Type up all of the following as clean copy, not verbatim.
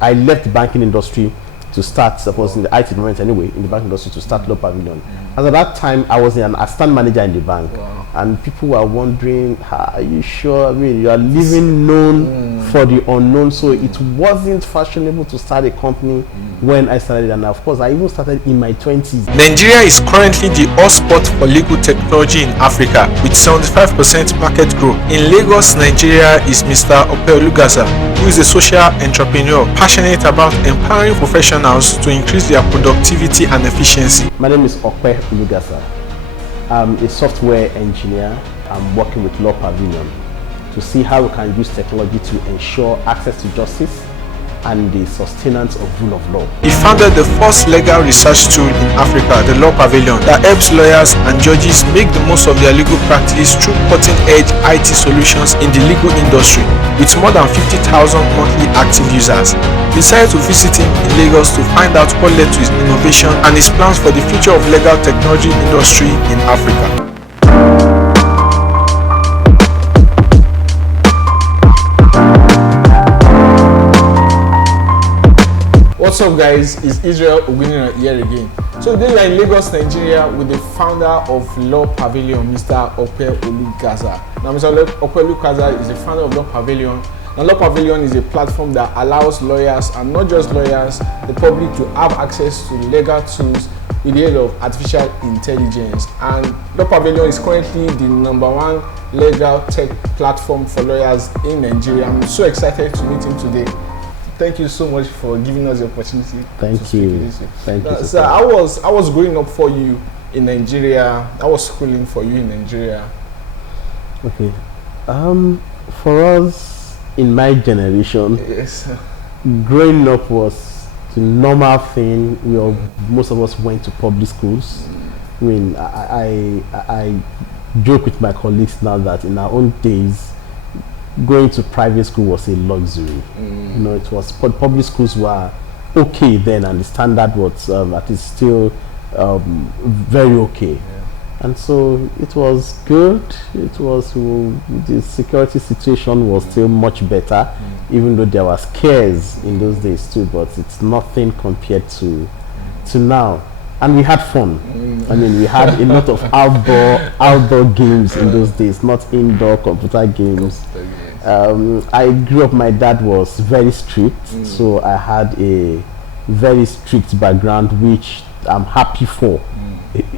I left the banking industry to start, suppose in the IT department anyway, in the banking industry to start LAWPAVILIon. As at that time, I was an assistant manager in the bank, and people were wondering, are you sure? I mean, you are leaving known for the unknown, so it wasn't fashionable to start a company when I started, and of course, I even started in my 20s. Nigeria is currently the hotspot for legal technology in Africa, with 75% market growth. In Lagos, Nigeria is Mr. Opeolugaza, who is a social entrepreneur passionate about empowering professionals to increase their productivity and efficiency. My name is Opeolugaza. I'm a software engineer. I'm working with LAWPAVILIon to see how we can use technology to ensure access to justice and the sustenance of rule of law. He founded the first legal research tool in Africa, the LAWPAVILIon, that helps lawyers and judges make the most of their legal practice through cutting-edge IT solutions in the legal industry. With more than 50,000 monthly active users, he decided to visit him in Lagos to find out what led to his innovation and his plans for the future of legal technology industry in Africa. What's up, guys? It's Israel Ogunina here again. So today we are in Lagos, Nigeria with the founder of LAWPAVILIon, Mr. Opeolugaza. Now Mr. Opeolugaza is the founder of LAWPAVILIon. Now LAWPAVILIon is a platform that allows lawyers, and not just lawyers, the public, to have access to legal tools with the aid of artificial intelligence. And LAWPAVILIon is currently the #1 legal tech platform for lawyers in Nigeria. I'm so excited to meet him today. Thank you so much for giving us the opportunity. Thank you. Thank you. So I was growing up for you in Nigeria. I was schooling for you in Nigeria. Okay. For us in my generation, Yes. growing up was the normal thing. Most of us went to public schools. I mean, I joke with my colleagues now that in our own days, going to private school was a luxury. You know, it was public schools were okay then, and the standard was at least still very okay. And so it was good. It was the security situation was still much better, even though there was scares in those days too. But it's nothing compared to now. And we had fun. I mean, we had a lot of outdoor games in those days, not indoor computer games. I grew up, my dad was very strict, so I had a very strict background, which I'm happy for.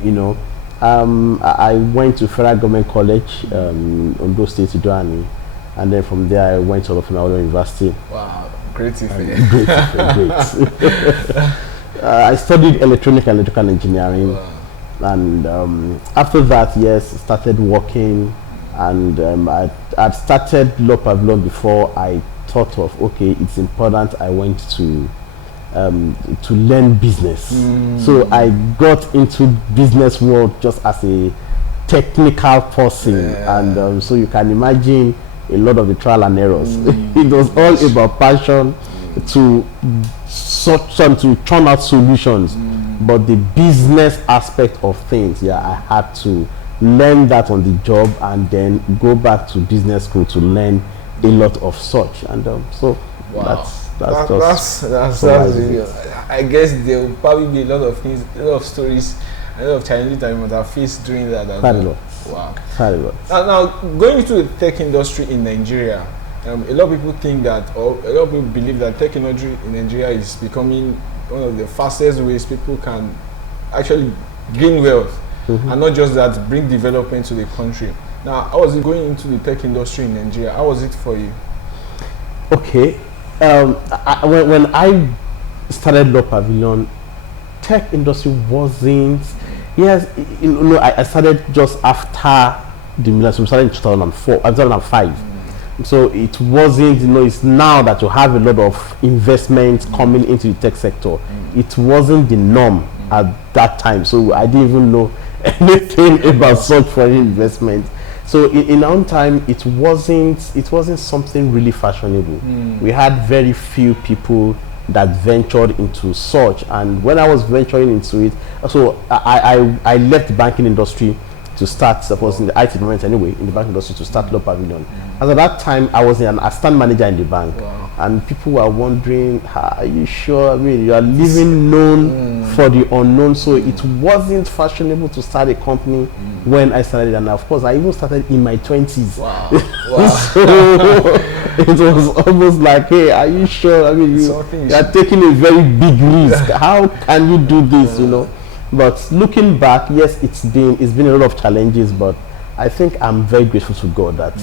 You know, I went to Federal Government College, Ondo State, Joani, and then from there I went to Olofina University. Wow, great. I studied electronic and electrical engineering, and after that, yes, started working, and I'd started LAWPAVILIon before I thought of, okay, it's important I went to learn business. So I got into business world just as a technical person, and so you can imagine a lot of the trial and errors. It was all about passion to turn out solutions, but the business aspect of things, I had to learn that on the job and then go back to business school to learn a lot of such. And so that's really, I guess there will probably be a lot of things, a lot of stories, a lot of challenges that you might have faced during that. Quite a lot. Wow. Quite a lot. Now going into the tech industry in Nigeria, a lot of people think that, or a lot of people believe that technology in Nigeria is becoming one of the fastest ways people can actually gain wealth, and not just that, bring development to the country. Now, how was it going into the tech industry in Nigeria? How was it for you? Okay, when I started LAWPAVILIon, tech industry wasn't. Yes, you know, I started just after the millennium. We started in 2005. So it wasn't, you know, it's now that you have a lot of investments coming into the tech sector. It wasn't the norm at that time. So I didn't even know anything about such foreign investment. So in our own time, it wasn't something really fashionable. We had very few people that ventured into such. And when I was venturing into it, so I left the banking industry to start, suppose in the IT department anyway, in the banking industry to start LAWPAVILIon. As at that time, I was an assistant manager in the bank, and people were wondering, are you sure? I mean, you are living known for the unknown, so it wasn't fashionable to start a company when I started, and of course I even started in my 20s. Wow. So it was almost like, hey, are you sure? I mean, you are taking a very big risk. How can you do this, you know? But looking back, yes, it's been a lot of challenges, but I think I'm very grateful to God that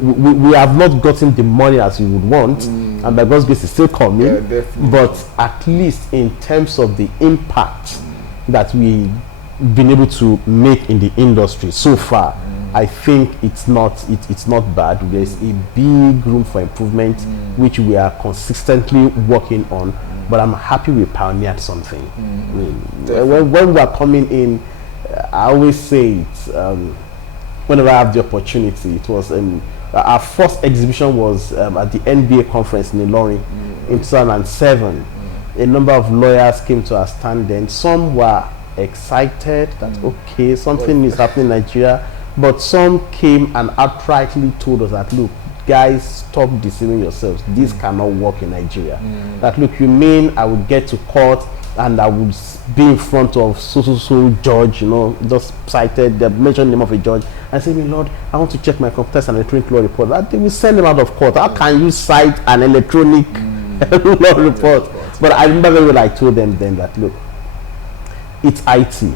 we have not gotten the money as we would want, and by God's grace it's still coming. But at least in terms of the impact that we've been able to make in the industry so far, I think it's not bad. There's a big room for improvement, which we are consistently working on. But I'm happy we pioneered something. I mean, when we are coming in, I always say it whenever I have the opportunity. It was our first exhibition was at the NBA conference in Ilorin in 2007. A number of lawyers came to our stand then. Some were excited that okay, something is happening in Nigeria, but some came and outrightly told us that, look, guys, stop deceiving yourselves. This cannot work in Nigeria. That, look, you mean I would get to court and I would be in front of so judge, you know, just cited, they mentioned the name of a judge, and say, Lord, I want to check my computers and electronic law report. That they will send them out of court. How can you cite an electronic law report? But I remember very well I told them then that, look, it's IT.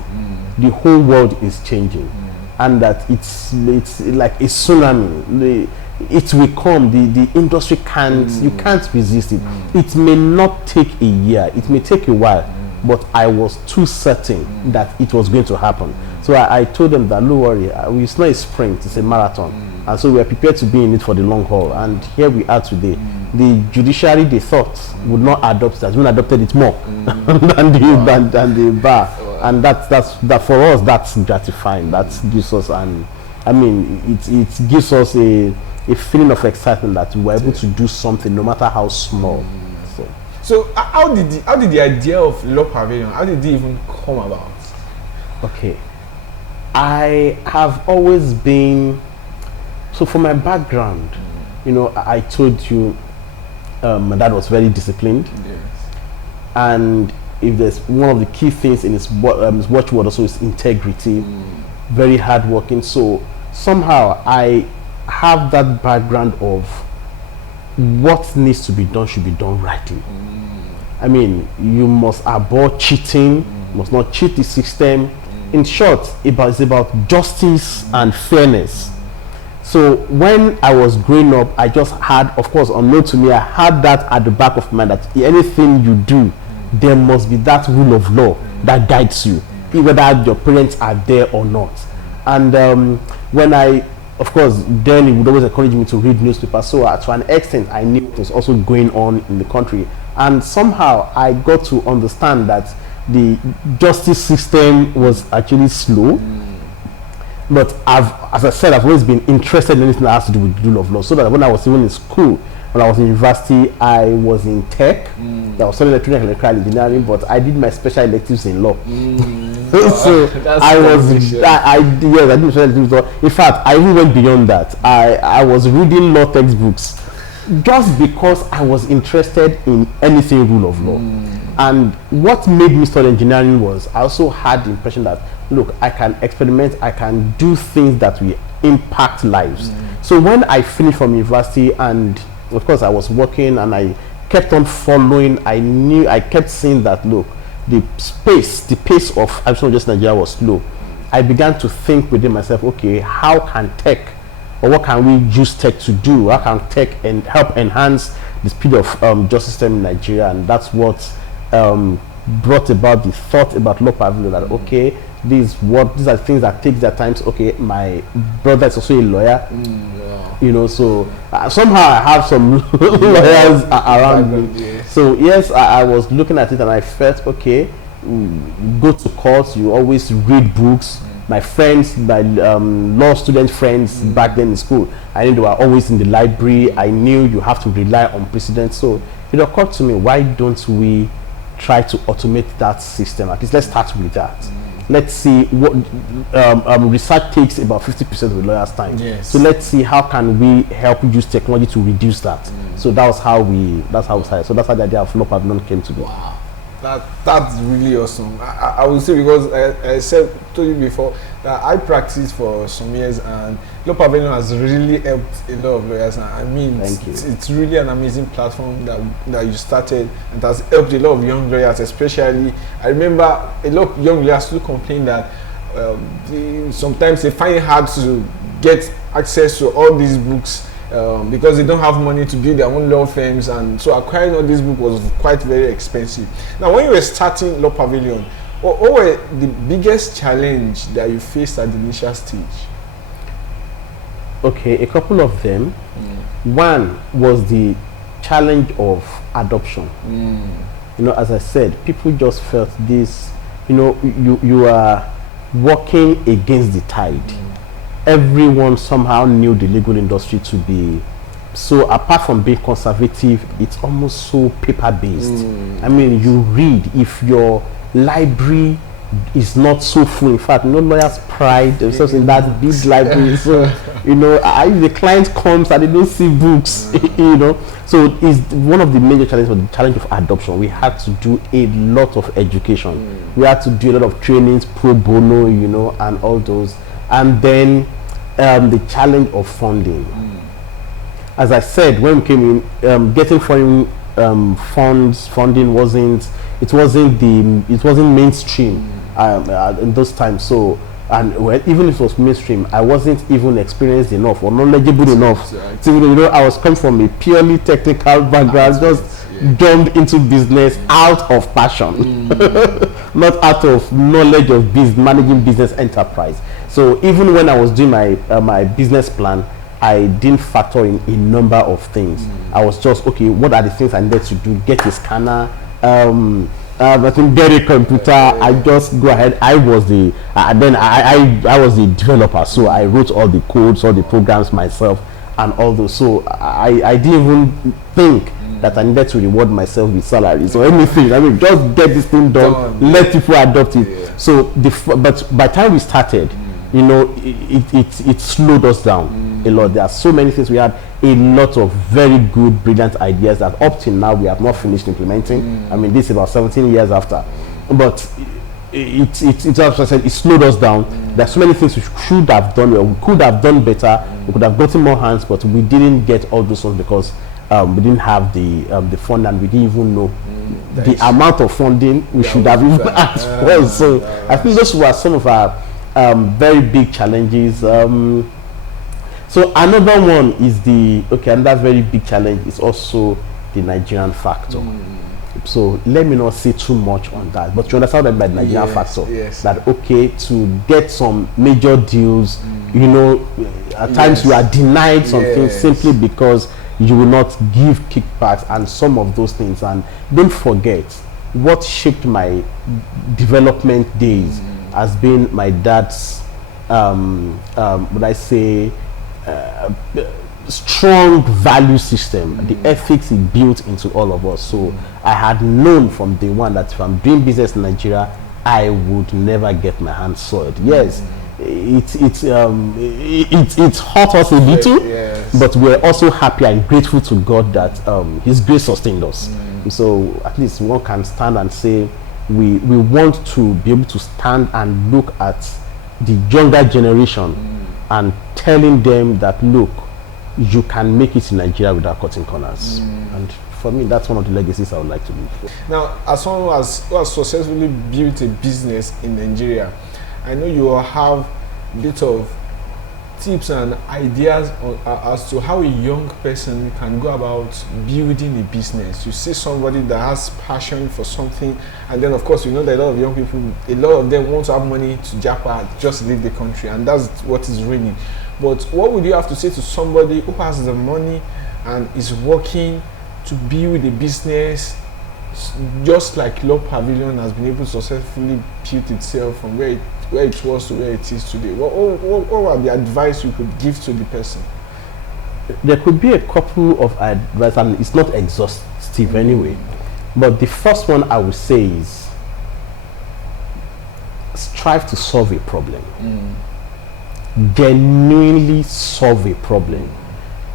The whole world is changing, and that it's like a tsunami. It will come. The industry can't, you can't resist it. It may not take a year, it may take a while, but I was too certain that it was going to happen. So I told them that, don't worry, it's not a sprint, it's a marathon. And so we are prepared to be in it for the long haul. And here we are today. The judiciary, they thought, would not adopt that, would adopted it more than the bar. And that for us, that's gratifying. That gives us, and I mean, it gives us a feeling of excitement that we were able to do something, no matter how small. So how did the idea of LAWPAVILION, how did it even come about? Okay, I have always been, so for my background, you know, I told you my dad was very disciplined, and if there's one of the key things in his watchword also is integrity, very hardworking. So somehow I have that background of what needs to be done should be done rightly. I mean, you must abhor cheating, must not cheat the system. In short, it's about justice and fairness. So when I was growing up, I just had, of course, unknown to me, I had that at the back of my mind that anything you do, there must be that rule of law that guides you, whether your parents are there or not. And when I, of course, then he would always encourage me to read newspapers. So to an extent, I knew what was also going on in the country. And somehow I got to understand that the justice system was actually slow. But as I said, I've always been interested in anything that has to do with the rule of law. So that when I was even in school, when I was in university, I was in tech. I was studying electronic and electrical engineering, but I did my special electives in law. So I did special electives. In fact, I even went beyond that. I was reading law textbooks just because I was interested in anything rule of law. And what made me study engineering was I also had the impression that, look, I can experiment, I can do things that will impact lives. So when I finished from university, and of course I was working and I kept on following, I kept seeing that, look, the pace of Absolute Just Nigeria was slow. I began to think within myself, okay, how can tech, or what can we use tech to do? How can tech help enhance the speed of justice system in Nigeria? And that's what brought about the thought about LAWPAVILION, that okay, these are things that take their time. Okay, my brother is also a lawyer, you know, so somehow I have some lawyers around me. So yes, I was looking at it and I felt, okay, go to court, you always read books. My friends, my law student friends back then in school, I knew they were always in the library. I knew you have to rely on precedents. So it occurred to me, why don't we try to automate that system? At least let's start with that. let's see what research takes about 50% of the lawyer's time. Yes. So let's see how can we help use technology to reduce that. So that's how we started. So that's how the idea of LAWPAVILION came to be. Wow. That's really awesome. I would say, because I told you before that I practiced for some years, and LAWPAVILION has really helped a lot of lawyers. I mean, it's really an amazing platform that you started, and has helped a lot of young lawyers. Especially, I remember a lot of young lawyers still complain that sometimes they find it hard to get access to all these books. Because they don't have money to build their own law firms, and so acquiring all this book was quite very expensive. Now, when you were starting LAWPAVILION, what were the biggest challenge that you faced at the initial stage? Okay, a couple of them. One was the challenge of adoption. You know, as I said, people just felt this, you know, you are working against the tide. Everyone somehow knew the legal industry to be so, apart from being conservative, it's almost so paper based. I mean, you read, if your library is not so full, in fact, no lawyers pride themselves in that big library. So, you know, if the client comes and they don't see books, you know, so it's one of the major challenges, was the challenge of adoption. We had to do a lot of education. We had to do a lot of trainings, pro bono, you know, and all those. And then the challenge of funding. As I said, when we came in, getting foreign funding wasn't mainstream in those times. So, and well, even if it was mainstream, I wasn't even experienced enough or knowledgeable enough. So, you know, I was coming from a purely technical background, just jumped into business out of passion, not out of knowledge of managing business enterprise. So even when I was doing my business plan, I didn't factor in a number of things. I was just, okay, what are the things I needed to do? Get a scanner, I think get a computer. I just go ahead. I was the I was the developer, so I wrote all the codes, all the programs myself, and all those. So I didn't even think that I needed to reward myself with salaries or anything. I mean, just get this thing done, let people adopt it. So but by the time we started, you know, it slowed us down a lot. There are so many things. We had a lot of very good, brilliant ideas that up till now we have not finished implementing. I mean, this is about 17 years after. But as I said, it slowed us down. There are so many things we should have done, or we could have done better. We could have gotten more hands, but we didn't get all those ones because we didn't have the fund, and we didn't even know the amount of funding we should have even asked for. So I think those were some of our very big challenges. So another one is another very big challenge is also the Nigerian factor. So let me not say too much on that, but you understand that by the Nigerian factor, that okay, to get some major deals, you know, at times you are denied something simply because you will not give kickbacks and some of those things. And don't forget, what shaped my development days has been my dad's would I say strong value system, the ethics he built into all of us. So I had known from day one that if I'm doing business in Nigeria, I would never get my hands soiled. Yes, it's hurt us a little, but we're also happy and grateful to God that His grace sustained us. So at least one can stand and say we want to be able to stand and look at the younger generation and telling them that, look, you can make it in Nigeria without cutting corners. And for me, that's one of the legacies I would like to leave. Now, as someone who has successfully built a business in Nigeria, I know you will have a bit of tips and ideas as to how a young person can go about building a business. You see somebody that has passion for something, and then of course you know that a lot of young people, a lot of them want to have money to japa, just leave the country, and that's what is raining. But what would you have to say to somebody who has the money and is working to build a business just like LAWPAVILION has been able to successfully build itself from where it was to where it is today? What are the advice you could give to the person? There could be a couple of advice, and it's not exhaustive anyway. But the first one I would say is strive to solve a problem. Genuinely solve a problem.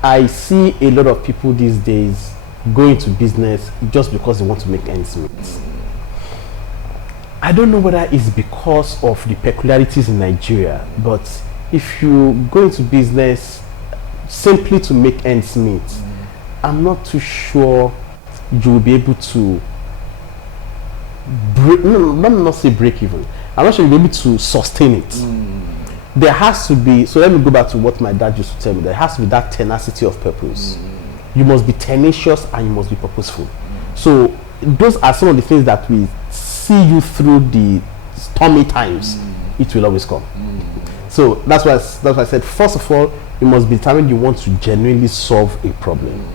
I see a lot of people these days go into business just because they want to make ends meet. I don't know whether it's because of the peculiarities in Nigeria, but if you go into business simply to make ends meet, I'm not too sure you will be able to break, not say break even. I'm not sure you'll be able to sustain it. There has to be, so let me go back to what my dad used to tell me, there has to be that tenacity of purpose. You must be tenacious and you must be purposeful. So those are some of the things that will see you through the stormy times. It will always come. So that's why I said, first of all, you must be determined you want to genuinely solve a problem.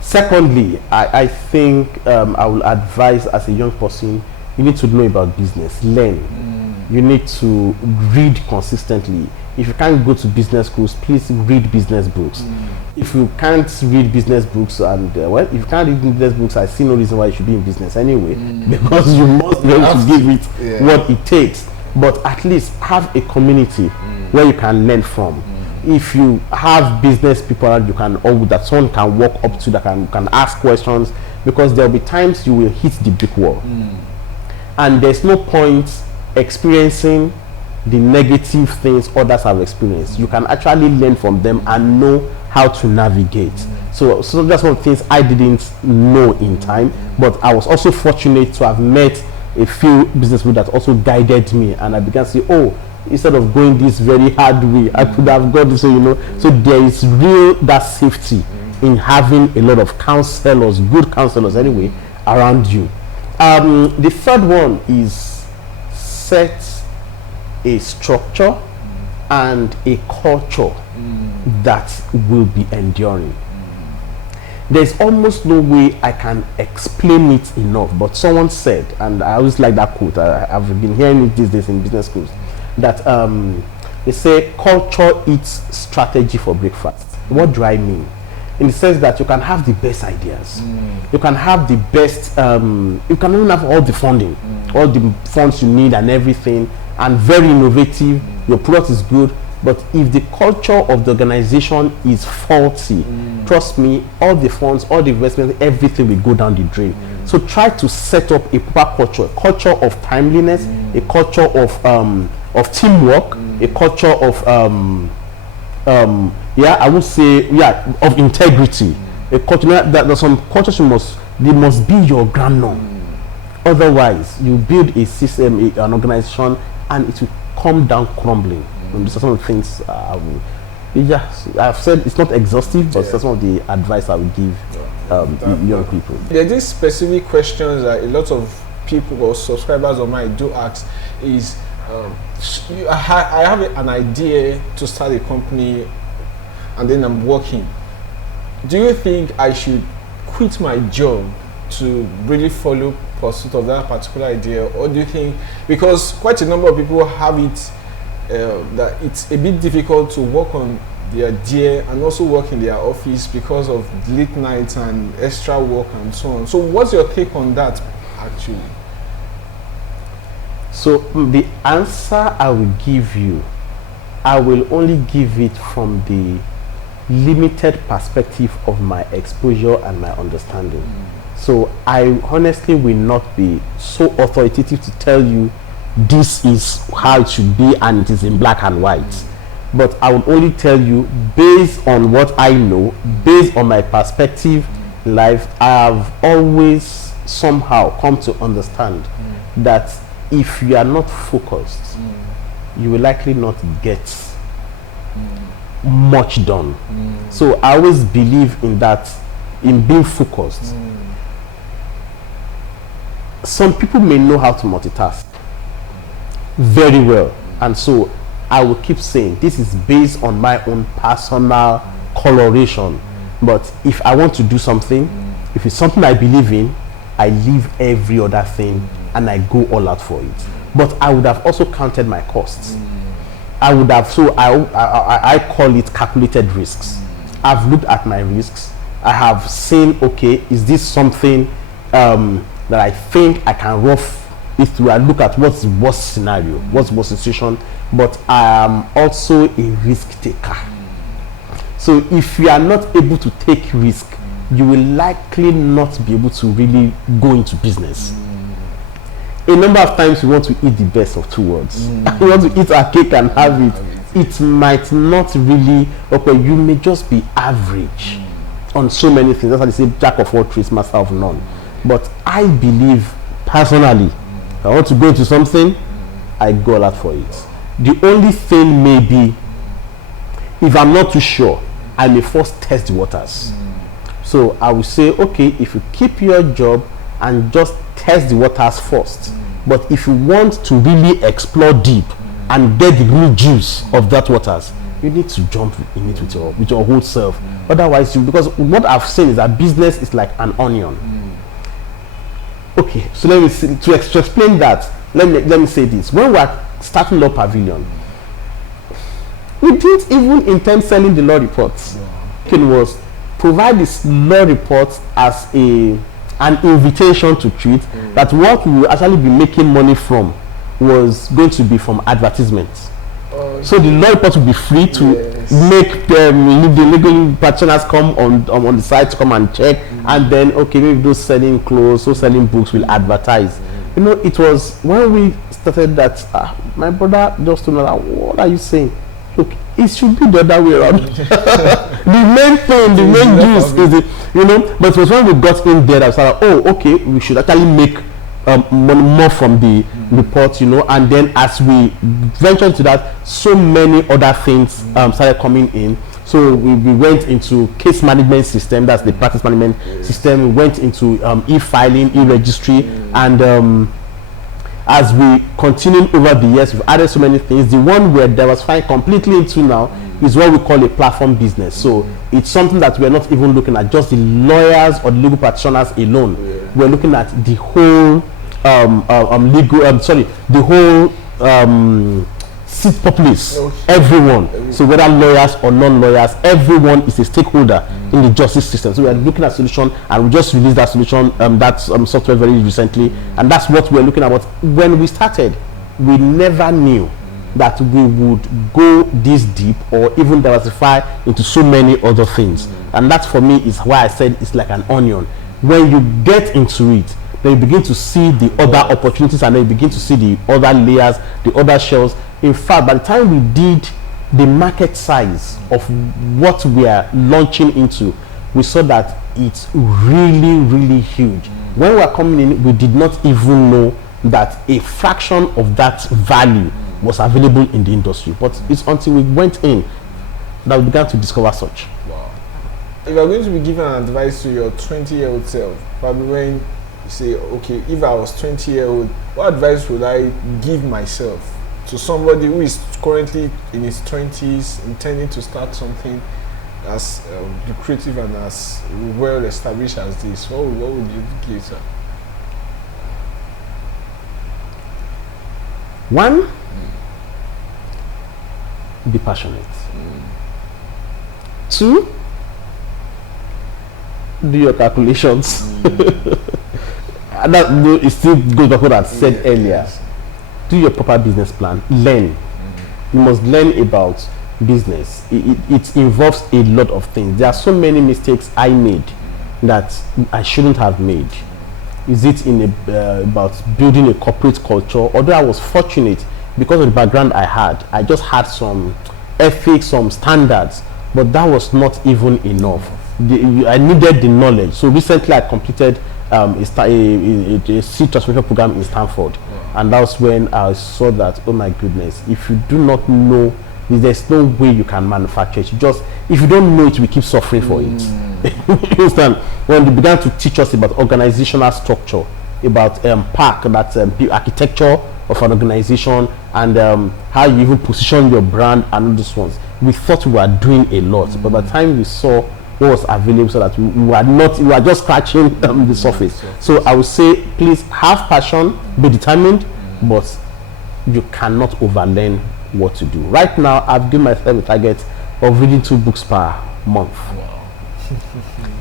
Secondly, I think I will advise, as a young person, you need to know about business, learn. You need to read consistently. If you can't go to business schools, please read business books. If you can't read business books, and well, if you can't read business books, I see no reason why you should be in business anyway, because you must be able to give it what it takes. But at least have a community where you can learn from. If you have business people that you can, or that someone can walk up to, that can ask questions, because there will be times you will hit the brick wall, and there's no point experiencing the negative things others have experienced. You can actually learn from them and know how to navigate. So that's one of the things I didn't know in time, but I was also fortunate to have met a few business people that also guided me, and I began to say, oh, instead of going this very hard way, I could have gone this way, you know. So there is real that safety in having a lot of counselors, good counselors anyway, around you. The third one is set a structure and a culture that will be enduring. There's almost no way I can explain it enough, but someone said, and I always like that quote, I've been hearing it these days in business schools, that they say culture eats strategy for breakfast. What do I mean? In the sense that you can have the best ideas, you can have the best, you can even have all the funding, all the funds you need and everything, and very innovative, your product is good, but if the culture of the organization is faulty, trust me, all the funds, all the investments, everything will go down the drain. So try to set up a proper culture, a culture of timeliness, a culture of teamwork, a culture of I would say, of integrity. A culture that there's some cultures they must be your ground norm. Otherwise, you build a system, an organization, and it will come down crumbling. And these are some of the things I've said it's not exhaustive, but that's some of the advice I would give young people. There are these specific questions that a lot of people or subscribers of mine do ask is, I have an idea to start a company and then I'm working. Do you think I should quit my job to really follow pursuit of that particular idea, or do you think, because quite a number of people have it that it's a bit difficult to work on their idea and also work in their office because of late nights and extra work and so on. So what's your take on that actually? So the answer I will give you, I will only give it from the limited perspective of my exposure and my understanding. So I honestly will not be so authoritative to tell you this is how it should be and it is in black and white. But I will only tell you based on what I know, based on my perspective in life. I have always somehow come to understand that if you are not focused, you will likely not get much done. So I always believe in that, in being focused. Some people may know how to multitask very well, and so I will keep saying this is based on my own personal coloration. But if I want to do something, if it's something I believe in, I leave every other thing and I go all out for it. But I would have also counted my costs. I would have, so I call it calculated risks. I've looked at my risks. I have seen, okay, is this something that I think I can if we look at what's the worst scenario, what's the worst situation, but I am also a risk taker. So if you are not able to take risk, you will likely not be able to really go into business. A number of times we want to eat the best of two worlds. We want to eat our cake and have it. It might not really, okay, you may just be average on so many things. That's why they say jack of all trades, master of none. But I believe personally, if I want to go into something, I go a lot for it. The only thing may be, if I'm not too sure, I may first test the waters. So I will say, okay, if you keep your job and just test the waters first, but if you want to really explore deep and get the real juice of that waters, you need to jump in it with your whole self. Otherwise, because what I've seen is that business is like an onion. Okay, so let me see, to explain that, let me say this. When we are starting LAWPAVILION, we didn't even intend selling the law reports. It was provide this law report as an invitation to treat that what we will actually be making money from was going to be from advertisements. So the law report will be free to make the legal practitioners come on the site to come and check, and then okay, maybe those selling clothes, those selling books will advertise. You know, it was when we started that my brother just told me that, what are you saying? Look, it should be the other way around. The main thing, the main juice is it, you know. But it was when we got in there that I was like, oh, okay, we should actually make more from the report, you know. And then as we ventured into that, so many other things started coming in. So we went into case management system, that's the practice management system. We went into e-filing, e-registry, and as we continued over the years, we've added so many things. The one we're diversifying completely into now is what we call a platform business. So it's something that we're not even looking at just the lawyers or the legal practitioners alone. We're looking at the whole the whole seat populace, everyone. So whether lawyers or non-lawyers, everyone is a stakeholder in the justice system. So we are looking at solution, and we just released that solution, that software very recently, and that's what we're looking at. But when we started, we never knew that we would go this deep or even diversify into so many other things. And that for me is why I said it's like an onion. When you get into it, then you begin to see the other opportunities, and then you begin to see the other layers, the other shells. In fact, by the time we did the market size of what we are launching into, we saw that it's really, really huge. When we were coming in, we did not even know that a fraction of that value was available in the industry. But it's until we went in that we began to discover such. Wow. If you're going to be giving an advice to your 20-year-old self, probably when you say, okay, if I was 20-year-old, what advice would I give myself? To somebody who is currently in his 20s, intending to start something as lucrative and as well established as this, what would you give, sir? One, be passionate. Two, do your calculations. And that it still goes back to what I said earlier. Do your proper business plan. Learn. You must learn about business. It involves a lot of things. There are so many mistakes I made that I shouldn't have made. Is it in about building a corporate culture? Although I was fortunate because of the background I had, I just had some ethics, some standards, but that was not even enough. I needed the knowledge. So recently I completed a seed transformation program in Stanford. And that was when I saw that, oh my goodness, if you do not know, there's no way you can manufacture it. If you don't know it, we keep suffering for it. You understand? When they began to teach us about organizational structure, about PAC, that's architecture of an organization, and how you even position your brand and all these ones, we thought we were doing a lot. But by the time we saw what was available, so that we were just scratching the surface. So I would say, please have passion, be determined, but you cannot overlearn what to do. Right now, I've given myself a target of reading 2 books per month. Wow.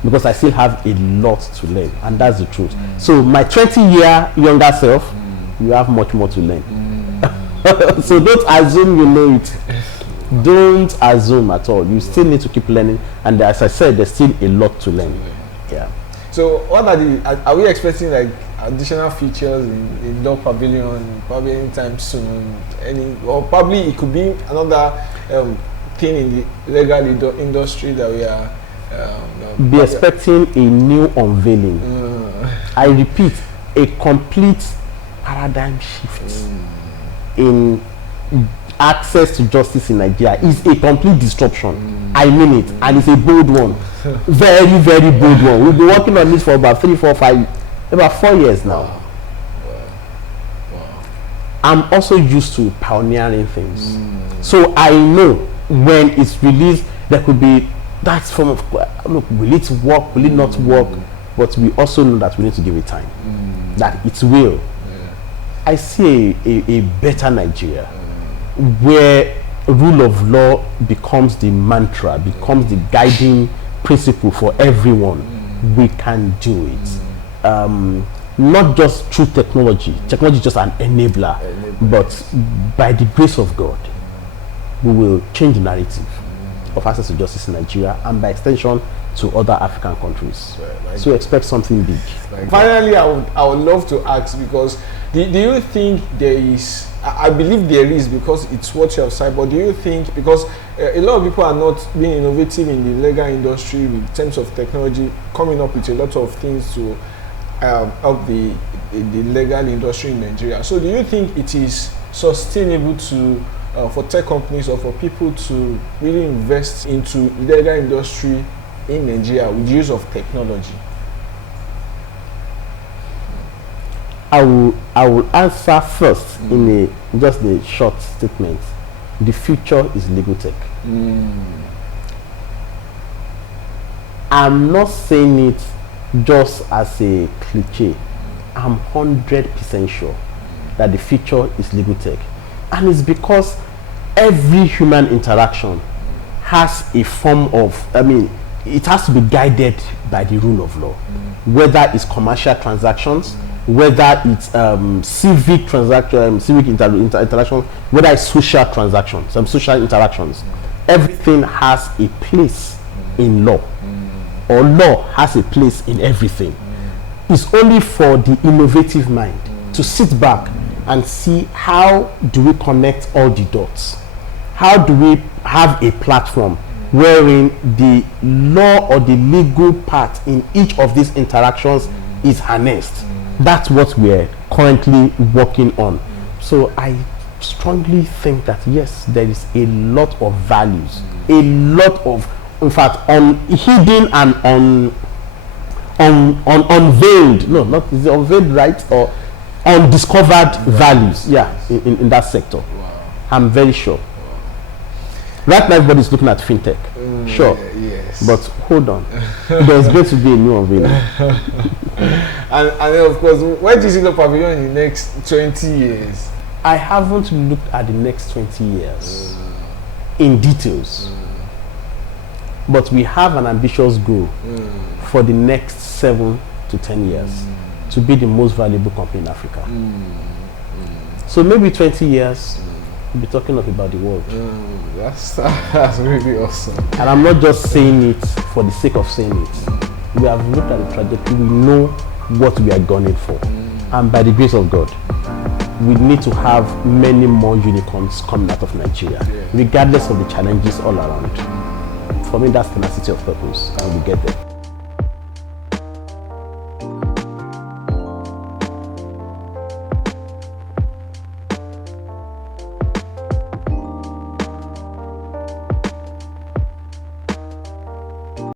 Because I still have a lot to learn, and that's the truth. So my 20-year younger self, you have much more to learn. So don't assume you know it. Don't assume at all. You still need to keep learning, and as I said, there's still a lot to learn. Yeah. So what are we expecting, like additional features in LAWPAVILIon probably anytime soon? Or probably it could be another thing in the legal industry that we are be expecting a new unveiling. I repeat, a complete paradigm shift in access to justice in Nigeria is a complete disruption. I mean it, and it's a bold one. Very, very bold one. We've been working on this for about 4 years now. Wow. I'm also used to pioneering things. So I know when it's released, there could be that form of, look, will it work, will it not work? But we also know that we need to give it time. That it will. I see a better Nigeria where rule of law becomes the mantra, becomes the guiding principle for everyone. We can do it. Not just through technology. Technology is just an enabler. But by the grace of God, we will change the narrative of access to justice in Nigeria, and by extension to other African countries. So expect something big. Finally, I would love to ask, because do you think there is, I believe there is, because it's what you have said, but do you think, because a lot of people are not being innovative in the legal industry in terms of technology, coming up with a lot of things to help the legal industry in Nigeria. So do you think it is sustainable to for tech companies or for people to really invest into legal industry in Nigeria with the use of technology? I will answer first in just a short statement. The future is legal tech. I'm not saying it just as a cliche. I'm 100% sure that the future is legal tech. And it's because every human interaction has a form of, it has to be guided by the rule of law. Whether it's commercial transactions, whether it's civic transaction, interaction, whether it's social transactions, social interactions. Everything has a place in law, or law has a place in everything. It's only for the innovative mind to sit back and see, how do we connect all the dots? How do we have a platform wherein the law or the legal part in each of these interactions is harnessed? That's what we're currently working on. So I strongly think that yes, there is a lot of values, a lot of, in fact, hidden and unveiled, no, not is it unveiled, right, or undiscovered values, in that sector. I'm very sure. Right now, everybody's looking at fintech. Sure. Yes. But hold on. There's going to be a new unveiling. and then, of course, where do you see LAWPAVILIon in the next 20 years? I haven't looked at the next 20 years in details. But we have an ambitious goal for the next 7 to 10 years to be the most valuable company in Africa. So maybe 20 years, we'll be talking about the world. That's really awesome. And I'm not just saying it for the sake of saying it. We have looked at the trajectory. We know what we are gunning for. And by the grace of God, we need to have many more unicorns coming out of Nigeria, regardless of the challenges all around. For me, that's tenacity of purpose, and we get there.